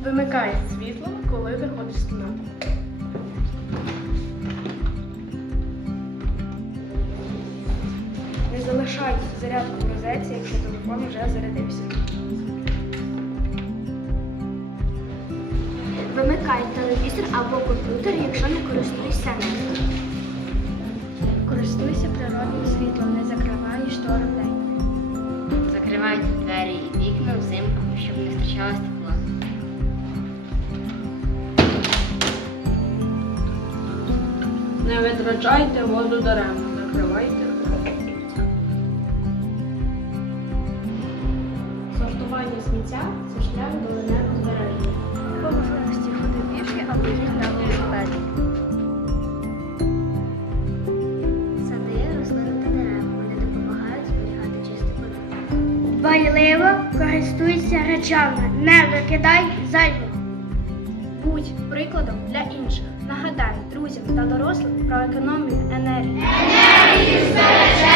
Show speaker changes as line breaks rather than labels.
Вимикай світло, коли виходиш з кімнати. Не залишай зарядку в розетці, якщо телефон вже зарядився.
Вимикай телевізор або комп'ютер, якщо не користуєшся ним.
Користуйся природним світлом, не закривай штори вдень.
Закривайте двері і вікна взимку, щоб не втрачалось тепло.
Не витрачайте воду даремно, закривайте кран.
Сортування сміття – це шлях до енергозбереження.
По можливості ходи пішки або їдь на велосипеді.
Сади, рослини та дерева. Вони допомагають зберігати чисте повітря.
Дбайливо користуйся речами, не викидай зайвих. Будь прикладом для інших. Нагадай друзям та дорослим про економію енергії. Енергію збережемо!